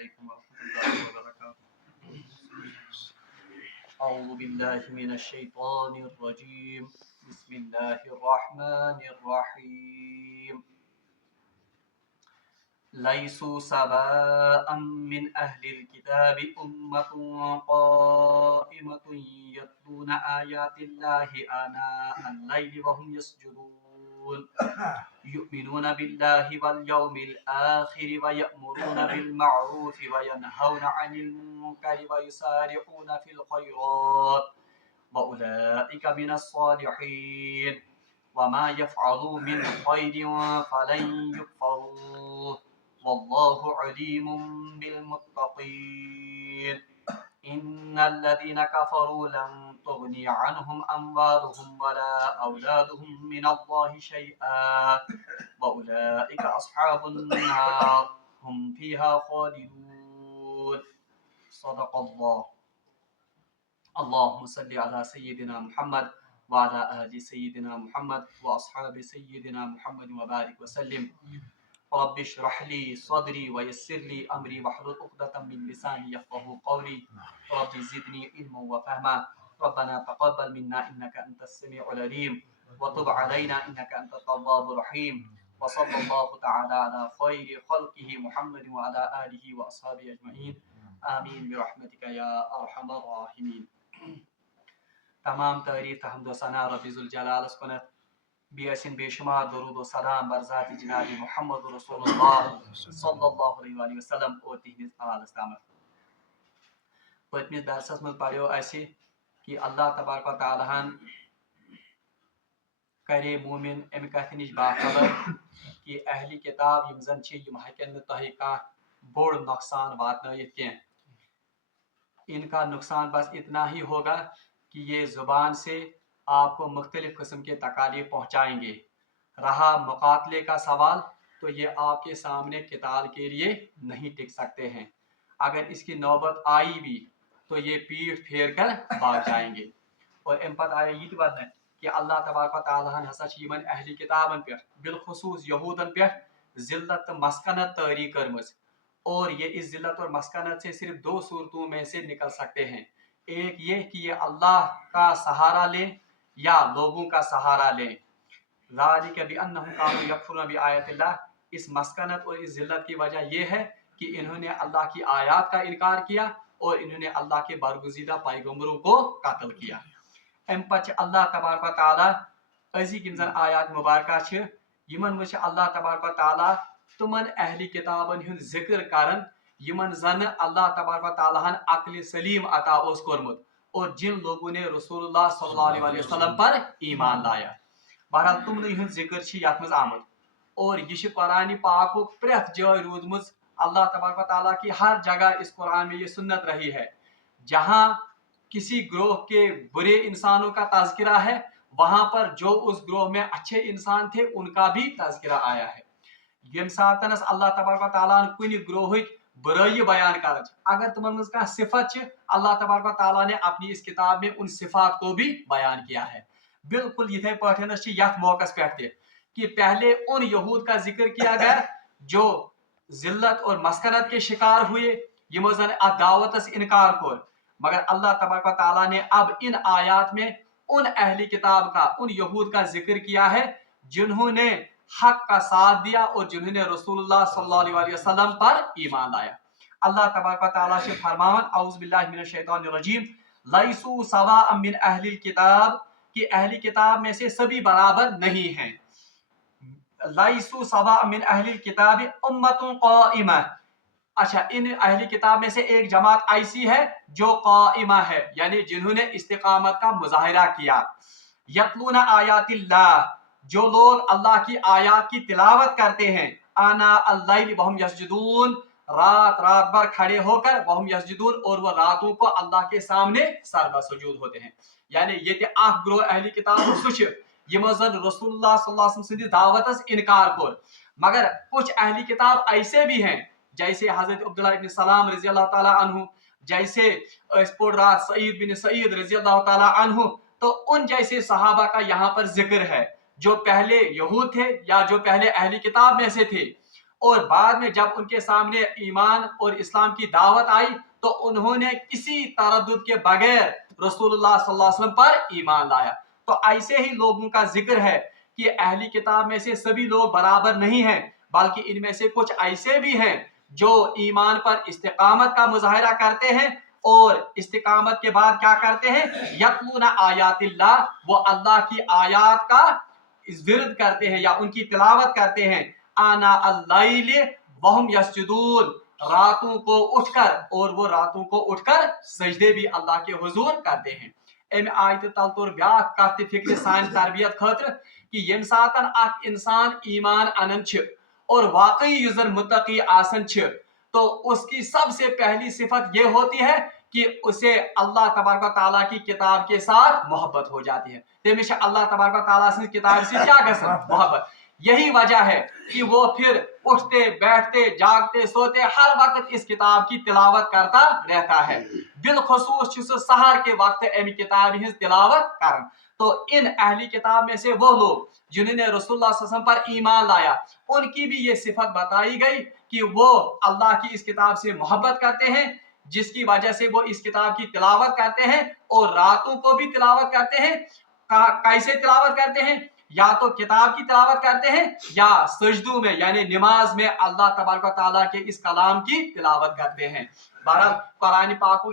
علیکم ورحمۃ اللہ وبرکاتہ. اعوذ باللہ من الشیطان الرجیم. بسم اللہ الرحمن الرحیم. لیسوا سواء من اہل الكتاب امة قائمة یتلون آیات اللہ آناء اللیل وهم یسجدون یؤمنون باللہ والیوم الآخر ویأمرون بالمعروف وینہون عن المنکر ویسارعون فی الخیرات وأولئک من الصالحین وما يفعلوا من خير فلن يكفروه والله عليم بالمتقين. إن الذين كفروا لن تغني عنهم أموالهم ولا أولادهم من الله شيئا وأولئك أصحاب النار هم فيها خالدون. صدق الله. اللهم صل على سيدنا محمد وعلى آل سيدنا محمد وأصحاب سيدنا محمد وبارك وسلم. رب اشرح لي صدري ويسر لي أمري واحلل عقدة من لساني يفقهوا قولي. رب زدني علما وفهما. ربنا تقبل منا إنك أنت السميع العليم وتب علينا إنك أنت التواب الرحيم. وصلى الله تعالى على خير خلقه محمد وعلى آله وأصحابه أجمعين. آمين برحمتك يا أرحم الراحمين. تمام تعریف حمد و ثنا رب ذوالجلال کنت بیسن بے شمار درود و سلام بر ذات جناب محمد رسول اللہ صلی اللہ علیہ وآلہ وسلم اور تہندس آلس تامت. پتمس درسس من پڑھو اسی کہ اللہ تبارک و تعالیٰ کرے مومن ام کتھ نش باخبر کہ اہل کتاب یم زن یم ہکن تہ کانٛہہ بوڑ نقصان واتنٲیِتھ کینٛہہ. ان کا نقصان بس اتنا ہی ہوگا کہ یہ زبان سے آپ کو مختلف قسم کے تکالیف پہنچائیں گے. رہا مقاتلے کا سوال تو یہ آپ کے سامنے قتال کے لیے نہیں ٹک سکتے ہیں. اگر اس کی نوبت آئی بھی تو یہ پیٹھ پھیر کر بھاگ جائیں گے. اور ام پتہ آیا یہ ونہ کہ اللہ تبارک و تعالیٰ ہسا یمن اہل کتابن پہ بالخصوص یہودن پہ ذلت تو مسکنت طاری کرمز. اور یہ اس ذلت اور مسکنت سے صرف دو صورتوں میں سے نکل سکتے ہیں. ایک یہ کہ یہ اللہ کا سہارا لیں یا لوگوں کا سہارا لیں. ذالک بانہم کانوا یکفرون بآیات اللہ. اس مسکنت اور اس ذلت کی وجہ یہ ہے کہ انہوں نے اللہ کی آیات کا انکار کیا اور انہوں نے اللہ کے برگزیدہ پیغمبروں کو قتل کیا. ام پچ اللہ تبارک و تعالیٰ ازیک یم زن آیات مبارکہ چھ یمن مجھ اللہ تبارک و تعالیٰ تمن اہل کتابن ہند ذکر کرن یمن زن اللہ تبارک و تعالیٰ عقل سلیم عطا اوس کورمت اور جن لوگوں نے رسول اللہ صلی اللہ علیہ وسلم پر ایمان لایا. بہرحال تمن ہند ذکر چھ یت مز آمد اور یہ قرآن پاک پریت جائے روزمز. اللہ تبارک و تعالیٰ کی ہر جگہ اس قرآن میں یہ سنت رہی ہے جہاں کسی گروہ کے برے انسانوں کا تذکرہ ہے وہاں پر جو اس گروہ میں اچھے انسان تھے ان کا بھی تذکرہ آیا ہے. یم ساتنس اللہ تبارک و تعالیٰ کن گروہ برائی بیان کر اگر تمن مز کانٛہہ صفت اللہ تبارک و تعالیٰ نے اپنی اس کتاب میں ان صفات کو بھی بیان کیا ہے. بالکل یتھے پٹھنس یت موقع پہ کہ پہلے ان یہود کا ذکر کیا گیا جو ذلت اور مسکنت کے شکار ہوئے یمو زن دعوتس انکار کور. مگر اللہ تبارک و تعالیٰ نے اب ان آیات میں ان اہل کتاب کا ان یہود کا ذکر کیا ہے جنہوں نے حق کا ساتھ دیا اور جنہوں نے رسول اللہ صلی اللہ علیہ وسلم پر ایمان لایا. اللہ تبارک و تعالیٰ سے فرماون اعوذ باللہ من الشیطان الرجیم لیسوا سواء من اہل الکتاب کہ اہل کتاب میں سے سبھی برابر نہیں ہیں. لیسوا سواء من اہل الکتاب امۃ قائمہ. اچھا ان اہل کتاب میں سے ایک جماعت ایسی ہے جو قائمہ ہے یعنی جنہوں نے استقامت کا مظاہرہ کیا. یتلون آیات اللہ جو لوگ اللہ کی آیات کی تلاوت کرتے ہیں آناء اللیل وہم یسجدون رات بھر کھڑے ہو کر وہم یسجدون اور وہ راتوں کو اللہ کے سامنے سربہ سجود ہوتے ہیں. یعنی یہ کہ اخ گروہ اہل کتاب سچ یمو زن رسول اللہ صلی اللہ علیہ وسلم سندس دعوتس انکار کور. مگر کچھ اہل کتاب ایسے بھی ہیں جیسے حضرت عبداللہ ابن سلام رضی اللہ تعالیٰ عنہ, جیسے پڑھ رہا سعید بن سعید رضی اللہ تعالیٰ عنہ. تو ان جیسے صحابہ کا یہاں پر ذکر ہے جو پہلے یہود تھے یا جو پہلے اہل کتاب میں سے تھے اور بعد میں جب ان کے سامنے ایمان اور اسلام کی دعوت آئی تو انہوں نے کسی تردد کے بغیر رسول اللہ صلی اللہ علیہ وسلم پر ایمان لایا. تو ایسے ہی لوگوں کا ذکر ہے کہ اہلی کتاب میں سے سبھی لوگ برابر نہیں ہیں، بلکہ ان میں سے کچھ ایسے بھی ہیں جو ایمان پر استقامت کا مظاہرہ کرتے ہیں، اور استقامت کے بعد کیا کرتے ہیں؟ یتلون آیات اللہ، وہ اللہ کی آیات کا ورد کرتے ہیں یا ان کی تلاوت کرتے ہیں. آنا اللیل وہم یسجدون، راتوں کو اٹھ کر، اور وہ راتوں کو اٹھ کر سجدے بھی اللہ کے حضور کرتے ہیں. امی آیت تل تور بیاکھ کتھ فکر سان تربیت خاطر کہ یم ساتن اکھ انسان ایمان انن چھ اور واقعی یُس زن متقی آسن چھ تو اس کی سب سے پہلی صفت یہ ہوتی ہے کہ اسے اللہ تبارک و تعالیٰ کی کتاب کے ساتھ محبت ہو جاتی ہے. تمس اللہ تبارک و تعالیٰ سے کتاب سے کیا گژھان؟ محبت. یہی وجہ ہے کہ وہ پھر اٹھتے بیٹھتے جاگتے سوتے ہر وقت اس کتاب کی تلاوت کرتا رہتا ہے. بالخصوص سحر کے وقت امی کتاب ہز تلاوت کرن. تو ان اہلی کتاب میں سے وہ لوگ جنہوں نے رسول اللہ صلی اللہ علیہ وسلم پر ایمان لایا، ان کی بھی یہ صفت بتائی گئی کہ وہ اللہ کی اس کتاب سے محبت کرتے ہیں، جس کی وجہ سے وہ اس کتاب کی تلاوت کرتے ہیں اور راتوں کو بھی تلاوت کرتے ہیں. کیسے تلاوت کرتے ہیں؟ یا تو کتاب کی تلاوت کرتے ہیں یا سجدوں میں یعنی نماز میں اللہ تبارک و تعالیٰ کے اس کلام کی تلاوت کرتے ہیں. بہرحال قرآن پاک کو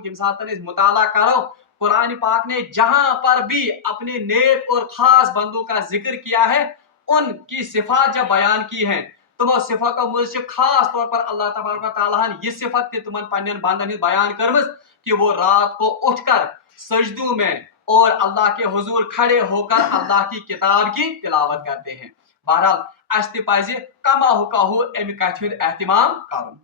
مطالعہ کرو، قرآن پاک نے جہاں پر بھی اپنے نیک اور خاص بندوں کا ذکر کیا ہے، ان کی صفات جب بیان کی ہیں، تمو صفاتوں میں سے خاص طور پر اللہ تبارک و تعالیٰ نے یہ صفت تھی تمن پنن بندن بیان کرمز کہ وہ رات کو اٹھ کر سجدوں میں اور اللہ کے حضور کھڑے ہو کر اللہ کی کتاب کی تلاوت کرتے ہیں. بہرحال اس تہ پزِ کما ہو امہ کتھ ہند اہتمام کرن.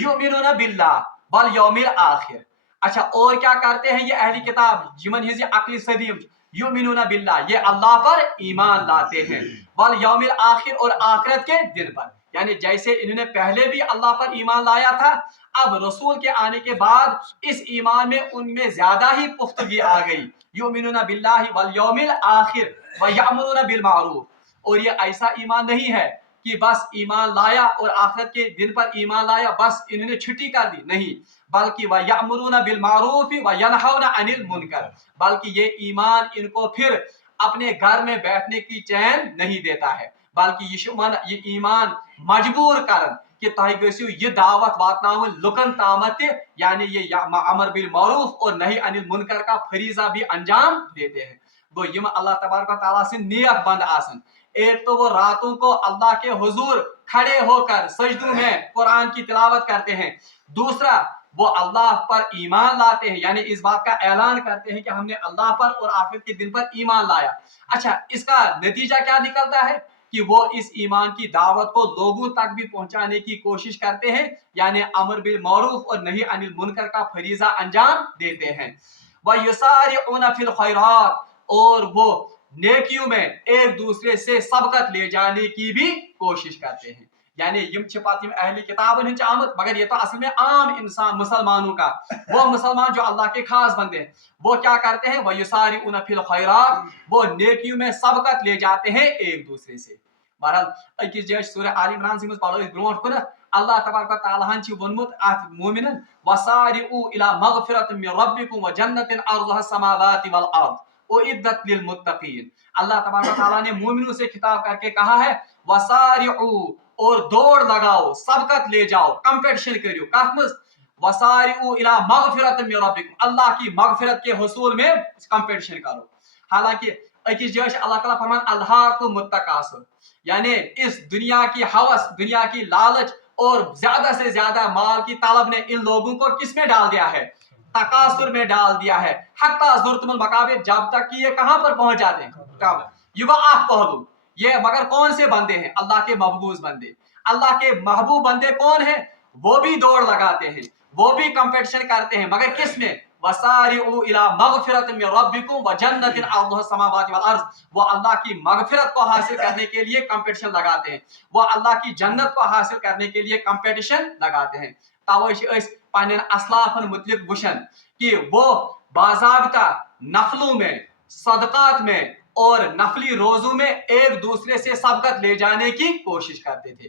یؤمنون باللہ والیوم الآخر. اچھا اور کیا کرتے ہیں یہ اہلی کتاب جمن ہز عقلی سدیم؟ یؤمنون باللہ، یہ اللہ پر ایمان لاتے ہیں، والیوم الآخر اور آخرت کے دن پر. یعنی جیسے انہوں نے پہلے بھی اللہ پر ایمان لایا تھا، اب رسول کے آنے کے بعد اس ایمان میں ان میں زیادہ ہی پختگی آ گئی. یؤمنون باللہ والیوم الآخر ویأمرون بالمعروف. اور یہ ایسا ایمان نہیں ہے کہ بس ایمان لایا اور آخرت کے دن پر ایمان لایا بس انہوں نے چھٹی کر دی، نہیں، بلکہ وَيَأْمُرُونَ بِالْمَعْرُوفِ وَيَنْهَوْنَ عَنِ الْمُنْكَرِ. بلکہ یہ ایمان ان کو پھر اپنے گھر میں بیٹھنے کی چین نہیں دیتا ہے، بلکہ یہ ایمان مجبور کرن کہ تہ گژھو یہ دعوت واتناون لکن تامت، یعنی یہ امر بالمعروف اور نہی عن المنکر کا فریضہ بھی انجام دیتے ہیں. گو یم اللہ تبارک و تعالیٰ سے نیک بند آسن. ایک تو وہ راتوں کو اللہ کے حضور کھڑے ہو کر سجدوں میں قرآن کی تلاوت کرتے ہیں، دوسرا وہ اللہ پر ایمان لاتے ہیں، یعنی اس بات کا اعلان کرتے ہیں کہ ہم نے اللہ پر اور آخرت کے دن پر ایمان لایا. اچھا اس کا نتیجہ کیا نکلتا ہے کہ وہ اس ایمان کی دعوت کو لوگوں تک بھی پہنچانے کی کوشش کرتے ہیں، یعنی امر بالمعروف اور نہی عن المنکر کا فریضہ انجام دیتے ہیں. وَيُسَارِعُونَ فِي الْخَيْرَاتِ، اور وہ نیکیوں میں ایک دوسرے سے سبقت لے جانے کی بھی کوشش کرتے ہیں. یعنی یم چھپات اہلی کتابن ہن آمد، مگر یہ تو اصل میں عام انسان مسلمانوں کا، وہ مسلمان جو اللہ کے خاص بندے ہیں وہ کیا کرتے ہیں؟ وَيُسَارِعُونَ فِي الْخَيْرَاتِ، وہ نیکیوں میں سبقت لے جاتے ہیں ایک دوسرے سے. بہرحال اکس جائے سورہ آل عمران سے پڑھو برونٹ کن اللہ تبارک و تعالیٰ ہن ونمت ات مومنن وَسَارِعُوا إِلَى مَغْفِرَةٍ مِّن رَبِّكُمْ وَجَنَّةٍ عَرْضُهَا السَّمَاوَاتِ وَالْأَرْضُ اُعِدَّتْ لِلْمُتَّقِينَ. اللہ تبارک و تعالیٰ نے مومنوں سے خطاب کر کے کہا ہے وَسَارِعُوا، اور دوڑ لگاؤ، سبقت لے جاؤ، کمپٹیشن کریو. کت مز؟ وَسَارِعُوا إِلَى مَغْفِرَةٍ مِّن رَبِّكُمْ، اللہ کی مغفرت کے حصول میں کمپٹیشن کرو. حالانکہ اکس جائے اللہ تعالیٰ فرمان الہاکم التکاثر، یعنی اس دنیا کی ہوس، دنیا کی لالچ اور زیادہ سے زیادہ مال کی طلب نے ان لوگوں کو کس میں ڈال دیا ہے؟ تکاثر میں ڈال دیا ہے. حتیٰ زرتم المقابر، جب تک کہ یہ کہاں پر پہنچ جاتے ہیں؟ یہ وہ آنکھ پہلو. یہ مگر کون سے بندے ہیں؟ اللہ کے محبوب بندے. اللہ کے محبوب بندے کون ہیں؟ وہ بھی دوڑ لگاتے ہیں، وہ بھی کمپٹیشن کرتے ہیں، مگر کس میں؟ وَسَارِعُوا إِلَى مَغْفِرَةٍ مِّن رَبِّكُمْ وَجَنَّةٍ عَرْضُهَا السَّمَاوَاتِ وَالْأَرْضُ. وہ اللہ کی مغفرت کو حاصل کرنے کے لیے کمپٹیشن لگاتے ہیں، وہ اللہ کی جنت کو حاصل کرنے کے لیے کمپٹیشن لگاتے ہیں. توے پنن اسلافن متعلق وشن کہ وہ باضابطہ نفلوں میں، صدقات میں اور نفلی روزوں میں ایک دوسرے سے سبقت لے جانے کی کوشش کرتے تھے.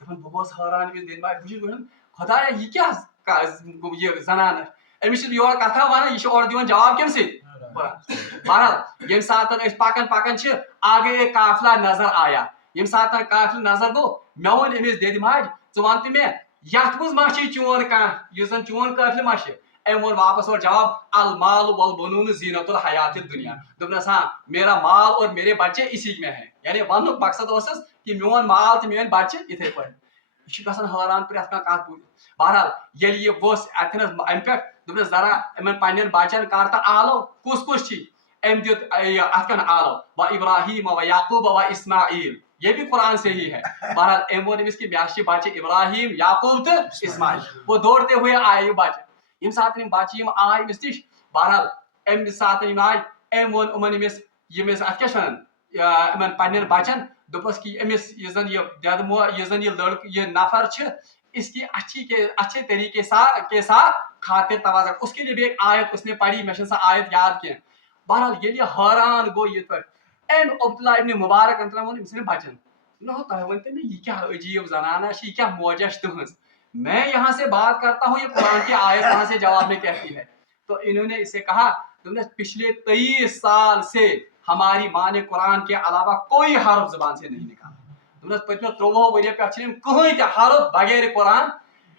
دپان بہٕ گوس حٲران أمِس دِنۍ بہٕ چھُس وَنان خۄدایا یہِ کیٛاہ یہِ زنان أمِس چھُس بہٕ یورٕ کتھا وَنان یہِ چھُ اورٕ دِوان جواب کَمہِ سۭتۍ بہرحال ییٚمہِ ساتہٕ أسۍ پکان پکان چھِ آگے ایک قافلہ نظر آیا ییٚمہِ ساتہٕ قافلہٕ نظر گوٚو مےٚ ووٚن أمِس دٮ۪دِ ماجہِ ژٕ وَن تہٕ مےٚ یتھ منٛز ما چھُے چون کانٛہہ یُس زن چون قٲفلہٕ ما چھُ أمۍ ووٚن واپس اورٕ جواب المال والبنون زینت الحیات الدنیا دوٚپنس ہاں میرا مال اور میرے بچے اسی میں ہیں یعنی وننُک مقصد اوسُس کہ میون مال تہٕ میٲنۍ بچہِ یِتھے پٲٹھۍ یہِ چھُ گژھان حٲران پرٛٮ۪تھ کانٛہہ کتھ بوٗزِتھ بہرحال ییٚلہِ یہِ ووٚژھ اتھٮ۪نس امہِ پٮ۪ٹھ دوٚپنس ذرا یِمن پننٮ۪ن بچن کر تہٕ آلو کُس کُس چھی أمۍ دیُت اتھ کن آلو و ابراہیم و یعقوب و اسماعیل یہ بھی قرآن سے ہی ہے بہرحال أمۍ ووٚن أمِس کہ مےٚ چھِ بچہِ ابراہیم یعقوب تہٕ اسماعیل وہ دوڑتے ہوئے آئے یہِ بچہِ ییٚمہِ ساتہٕ یِم بچہِ یِم آے أمِس نِش بہرحال أمہِ ساتہٕ یِم آے أمۍ ووٚن یِمن ییٚمِس اتھ کیاہ چھِ ونان یِمن پننٮ۪ن بچن دوٚپُس کہ أمِس یُس زن یہِ دٮ۪دٕ مول یُس زن یہِ لڑکہٕ یہِ نفر چھِ اس کی اچھے طریقے کے ساتھ خاطر توازن اس کے لیے بھی ایک آیت اس نے پڑھی میں چھنہٕ سۄ آیت یاد کینٛہہ بہرحال ییٚلہِ یہِ حٲران گوٚو یِتھ پٲٹھۍ أمۍ عبداللہ ابن مبارک ووٚن أمۍ سٕنٛدٮ۪ن بچن تۄہہِ ؤنۍتو مےٚ یہِ کیٛاہ عجیٖب زنانہ چھِ یہِ کیٛاہ موجہ چھِ تُہنٛز میں یہاں سے بات کرتا ہوں یہ قرآن کی آیت کہاں سے جواب میں کہتی ہے تو انہوں نے اسے کہا تم نے پچھلے 23 سال سے ہماری ماں نے قرآن کے علاوہ کوئی حرف زبان سے نہیں نکالا تم نے پچھلے 23 ؤرۍ پٮ۪ٹھ چھِنہٕ کٕہٕنۍ تہِ حرف بغیر قرآن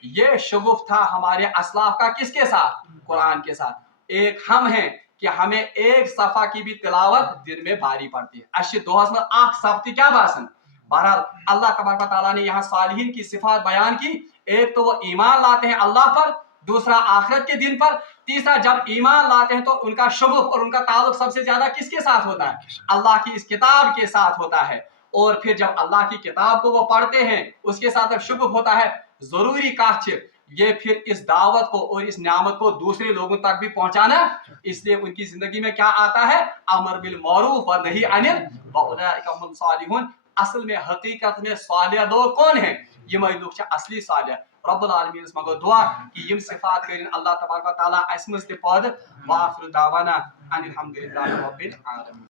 یہ شگف تھا ہمارے اسلاف کا کس کے ساتھ قرآن کے ساتھ ایک ہم ہیں کہ ہمیں ایک صفحہ کی بھی تلاوت دن میں بھاری پڑتی ہے اَسہِ چھِ دۄہس منٛز اکھ صفحہ تہِ کیٛاہ باسان بہرحال اللہ تبارک و تعالیٰ نے یہاں صالحین کی صفات بیان کی ایک تو وہ ایمان لاتے ہیں اللہ پر دوسرا آخرت کے دن پر تیسرا جب ایمان لاتے ہیں تو ان کا شگف اور ان کا تعلق سب سے زیادہ کس کے ساتھ ہوتا ہے اللہ کی اس کتاب کے ساتھ ہوتا ہے اور پھر جب اللہ کی کتاب کو وہ پڑھتے ہیں اس کے ساتھ جب شگف ہوتا ہے ضروری کہا یہ پھر اس دعوت کو اور اس نعمت کو دوسرے لوگوں تک بھی پہنچانا اس لیے ان کی زندگی میں کیا آتا ہے امر بالمعروف و نہی عن واولئک هم الصالحون اصل میں حقیقت میں صالح لوگ کون ہیں یمے لوگ چھِ اصلی صالح رب العالمین منگو دعا کہ یم صفات کرن اللہ تبارک و تعالیٰ اس مز تہ پٲدٕ واخر دعوانا ان الحمد للہ رب العالمین